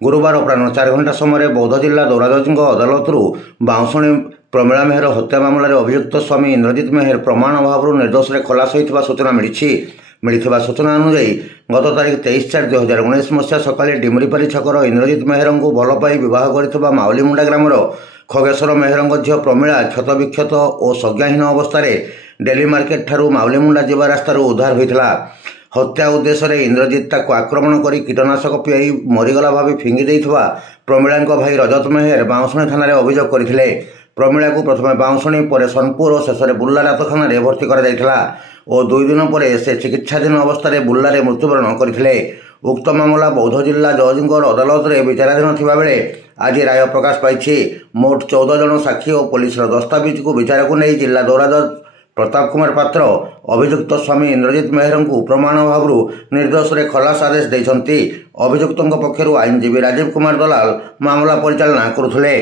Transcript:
गुरुवार अपराह 4 घंटा समय बौद्ध जिला दौराजज अदालत बाउंशुणी प्रमिला मेहर हत्या मामलें अभियुक्त स्वामी इंद्रजित मेहर प्रमाण अभाव निर्दोष खलास होता सूचना मिलता सूचना अनुଯାୟୀ गत तारीख 23/4/2019 मसीहा सकाଳେ डिमरीपाली छकर इंद्रजित मेहर को भल पाई बह कर माउलीमुंडा ग्रामर खगेश्वर मेहर झील प्रमिला क्षतविक्षत और संज्ञाहीन अवस्था डेली मार्केट ठारू माउलीमुंडा जीवा रास्तार उद्धार होता। हत्या उद्देश्य इंद्रजित आक्रमण कर कीटनाशक पियाई मरीगला भाव फिंगी देइथवा प्रमिला भाई रजत मेहर बाउंशुणी थाना अभियोग करथिले। प्रमिला को प्रथम बाउंशुणी पर सोनपुर और शेष बुर्ला डाक्तखाना भर्ती कर और 2 दिन पर से चिकित्साधीन अवस्था बुर्ला मृत्युवरण करथिले। उक्त मामला बौद्ध जिला जज अदालत में विचाराधीन थिबा बेले आज राय प्रकाश पाई। मोट 14 जन साक्षी और पुलिस दस्तावेज को विचार को नहीं जिला दौराजज प्रताप कुमार पात्र अभियुक्त स्वामी इंद्रजित मेहर को प्रमाण अभाव निर्दोष खलास आदेश देते। अभियुक्तों पक्षर आईनजीवी राजीव कुमार दलाल मामला परिचालना करुले।